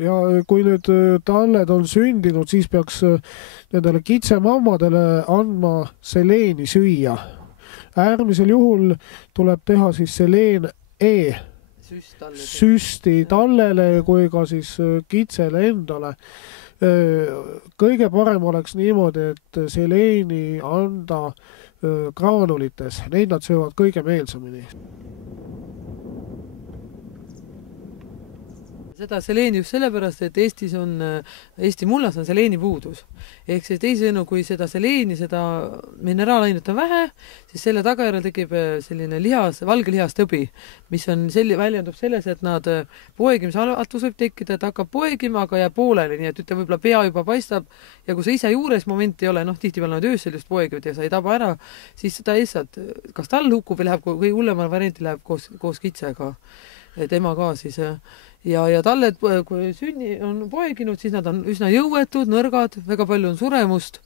Ja kui nüüd talled on sündinud, siis peaks nendele kitsemammadele andma seleeni süüa. Äärmisel juhul tuleb teha siis seleen süsti tallele kui ka siis kitsele endale. Kõige parem oleks niimoodi, et seleeni anda graanulites. Neid nad söövad kõige meelsamini. Seda seleeni just sellepärast, et Eesti mullas on seleeni puudus. Ehk siis teisõnu, kui seda seleeni, seda mineraalainet on vähe, siis selle tagajärjel tekib selline valge lihastõbi, mis on väljendub selles, et nad poegimisalatus võib tekkida, et hakkab poegima, aga jääb pooleli, nii et võib-olla pea juba paistab ja kui sa ise juures momenti ei ole, tihtipeale nad öösel just poegivad ja sa ei taba ära, siis seda lihtsalt, kas tal hukkub või läheb, kui hullemal varianti läheb koos kitsega, et ema ka siis. Ja talled, kui sünni on poeginud, siis nad on üsna jõuetud, nõrgad, väga palju on suremust.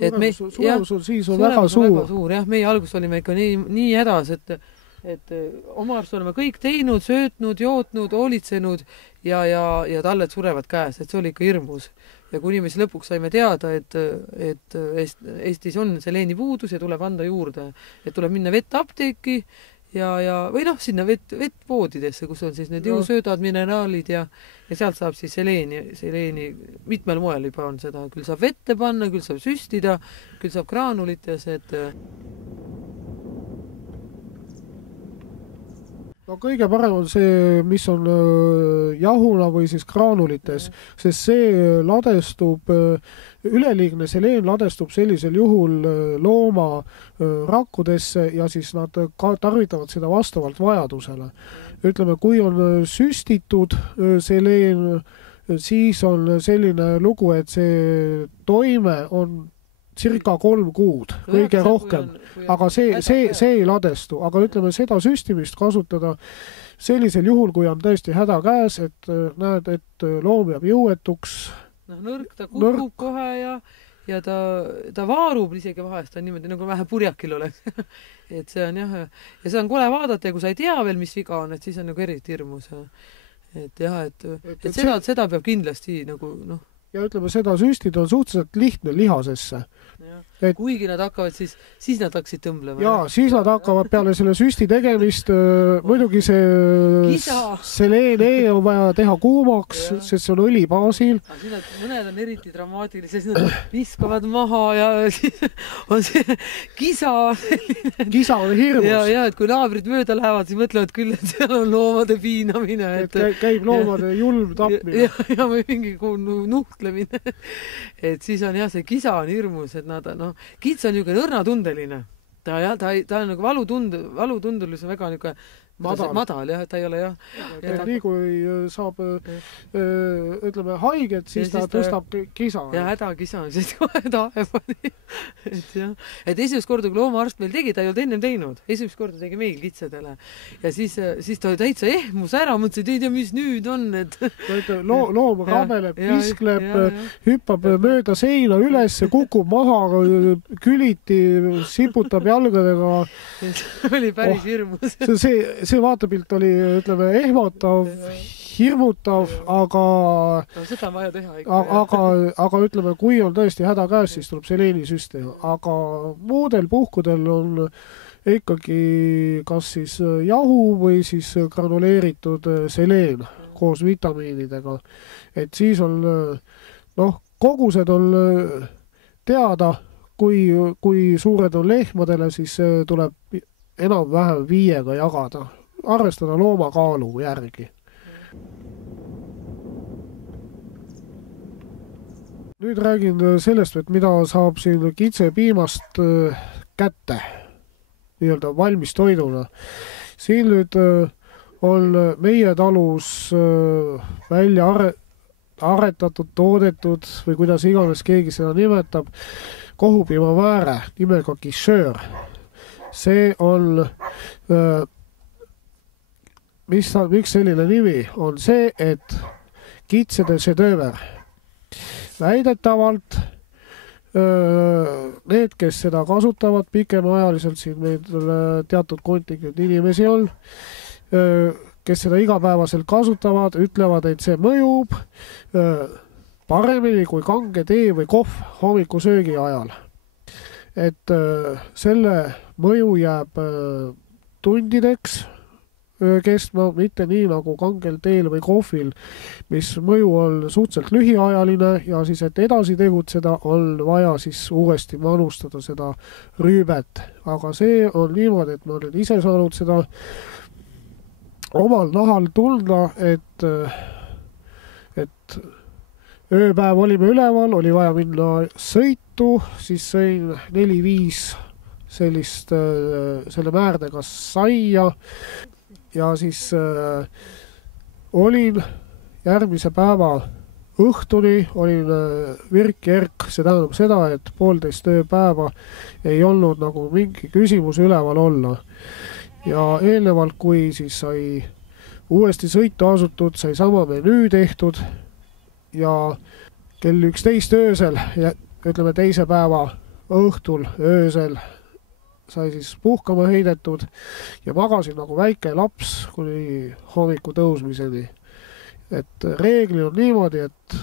Suremus on siis väga suur. Jah, meie alguses olime ikka nii hädas, et oma arust oleme kõik teinud, söötnud, jootnud, hoolitsenud ja talled surevad käes, et see oli ikka hirmus. Ja kuni me siis lõpuks saime teada, et Eestis on seleeni puudus ja tuleb anda juurde, et tuleb minna vettapteeki või sinna vettpoodidesse, kus on siis need jõusöödad, mineraalid ja sealt saab siis seleeni mitmel moel juba on seda, küll saab vette panna, küll saab süstida, küll saab graanulites, et kõige parem on see, mis on jahuna või siis graanulites, sest see ladestub, üleliigne seleen ladestub sellisel juhul looma rakkudesse ja siis nad tarvitavad seda vastavalt vajadusele. Ütleme, kui on süstitud seleen, siis on selline lugu, et see toime on circa 3 kuud, kõige rohkem, aga see ei ladestu, aga ütleme seda süstimist kasutada sellisel juhul, kui on tõesti häda käes, et näed, et loom jääb jõuetuks. Nõrk ta kukub kohe ja ta vaarub isegi vahest, ta on niimoodi nagu vähe purjakil oleks. Et see on jah, ja see on kole vaadata ja kui sa ei tea veel, mis viga on, et siis on nagu eriti hirmus. Et jah, et seda peab kindlasti nagu ja ütleme, seda süstida on suhteliselt lihtne lihasesse. Kuigi nad hakkavad siis nad hakkasid tõmblema. Ja siis nad hakkavad peale selle süsti tegemist, muidugi see seleen on vaja teha kuumaks, sest see on õli baasil. Mõned on eriti dramaatilised, nad viskavad maha ja siis on see kisa. Kisa on hirmus. Ja, et kui naabrid mööda lähevad, siis mõtlevad küll, et seal on loomade piinamine. Et käib loomade julm tapmine. Ja või mingi nuhtlemine. Et siis on jah, see kisa on hirmus, et kits on niisugune õrnatundeline. Ta on nagu valutundelus on väga niisugune madal, jah, et ta ei ole jah. Nii kui saab, ütleme, haiget, siis ta tõstab kisa. Ja hädakisa on siis kohe taevani. Et esimest korda, kui loomaarst meil tegi, ta ei olnud ennem teinud. Esimest korda tegi meil kitsedele. Ja siis ta täitsa ehmus ära, mõtlesid, ei tea, mis nüüd on. Loom rabeleb, piskleb, hüppab mööda seina üles, kukub maha, küliti, siputab jalgadega. Oli päris hirmus. See vaatepilt oli, ütleme, ehmatav, hirmutav, aga seda on vaja teha ikka. Aga ütleme, kui on tõesti häda käes, siis tuleb seleenisüste. Aga muudel puhkudel on ikkagi kas siis jahu või siis granuleeritud seleen koos vitamiinidega. Et siis on, kogused on teada, kui suured on lehmadele, siis tuleb enam-vähem 5 jagada. Arvestada looma kaalu järgi. Nüüd räägin sellest, et mida saab siin kitsepiimast kätte, nii-öelda valmis toiduna. Siin nüüd on meie talus välja aretatud, toodetud või kuidas iganes keegi seda nimetab, kohupiimavääre nimega Quicheur. See on, miks selline nimi on see, et kitsede šedööver. Väidetavalt need, kes seda kasutavad pikemaajaliselt, siin meil teatud kontingent inimesi on, kes seda igapäevaselt kasutavad, ütlevad, et see mõjub paremini kui kange tee või kohv hommikusöögi ajal. Et selle mõju jääb tundideks kestma, mitte nii nagu kangel teel või kohvil, mis mõju on suhteliselt lühiajaline ja siis, et edasi tegutseda, on vaja siis uuesti manustada seda rüübet. Aga see on niimoodi, et ma olen ise saanud seda omal nahal tunda, et ööpäev olime üleval, oli vaja minna sõitu, siis sõin 4-5 sellist selle määrdega saia ja siis olin järgmise päeva õhtuni, olin virk-jerk, see tähendab seda, et 1,5 ööpäeva ei olnud nagu mingi küsimus üleval olla. Ja eelnevalt, kui siis sai uuesti sõitu asutud, sai sama menüü tehtud ja kell 11 öösel, ütleme teise päeva õhtul öösel, sai siis puhkama heidetud ja magasin nagu väike laps kuni hommiku tõusmiseni. Et reegli on niimoodi, et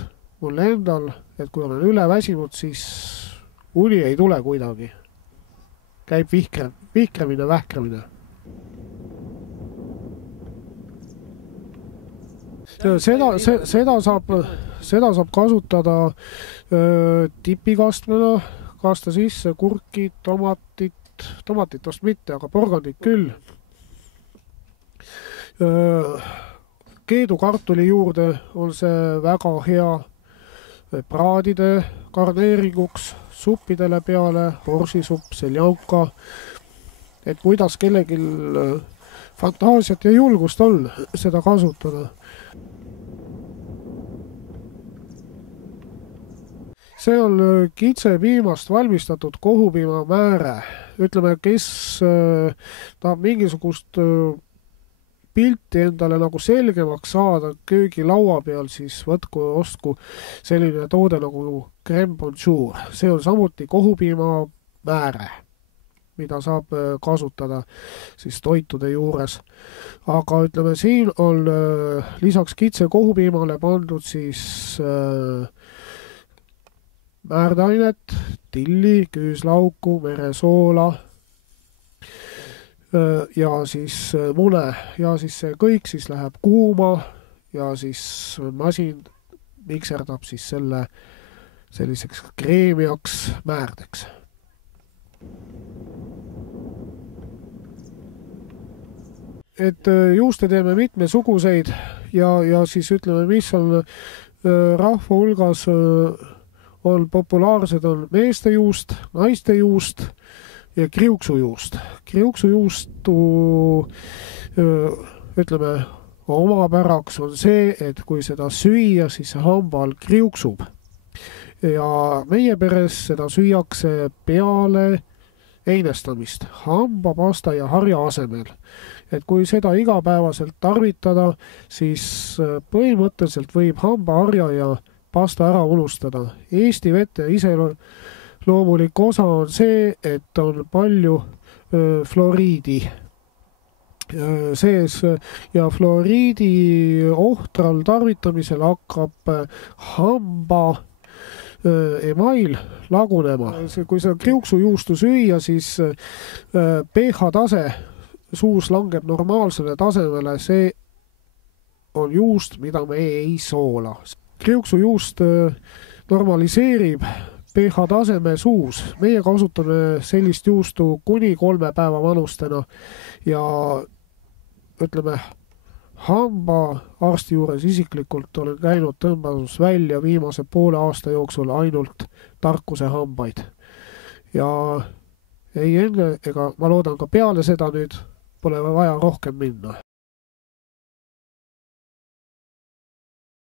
mul endal, et kui olen üle väsinud, siis uni ei tule kuidagi. Käib vihkremine, vähkremine. Seda saab kasutada tipikastmena, kasta sisse kurki, tomatit vast mitte, aga porgandit küll. Keedukartuli juurde on see väga hea praadide garneeringuks, suppidele peale, orsisupp, seljanka, et kuidas kellelgi fantaasiat ja julgust on seda kasutada. See on kitsepiimast valmistatud kohupiima määre. Ütleme, kes tahab mingisugust pilti endale nagu selgemaks saada köögilaua peal, siis võtku ja ostku selline toode nagu crème bonjour. See on samuti kohupiima määre, mida saab kasutada siis toitude juures. Aga ütleme, siin on lisaks kitse kohupiimale pandud siis määrdeainet, tilli, küüslauku, meresoola ja siis mune ja siis see kõik siis läheb kuuma ja siis masin mikserdab siis selle selliseks kreemiaks määrdeks. Et juuste teeme mitmesuguseid ja siis ütleme, mis on rahva hulgas on populaarsed, on meeste juust, naiste juust ja kriuksujuust. Kriuksujuustu, ütleme, omapäraks on see, et kui seda süüa, siis see hambal kriuksub. Ja meie peres seda süüakse peale einestamist, hambapasta ja harja asemel. Et kui seda igapäevaselt tarvitada, siis põhimõtteliselt võib hambaharja ja pasta ära unustada. Eesti vete iseloomulik osa on see, et on palju fluoriidi sees ja fluoriidi ohtral tarvitamisel hakkab hamba email lagunema. Kui seda kriuksujuustu süüa, siis pH tase suus langeb normaalsele tasemele. See on juust, mida me ei soola. Kriuksujuust normaliseerib pH taseme suus. Meie kasutame sellist juustu kuni 3 päeva vanustena ja ütleme, hambaarsti juures isiklikult olen käinud tõmbamas välja viimase poole aasta jooksul ainult tarkuse hambaid. Ja ei enne ega ma loodan ka peale seda nüüd pole vaja rohkem minna.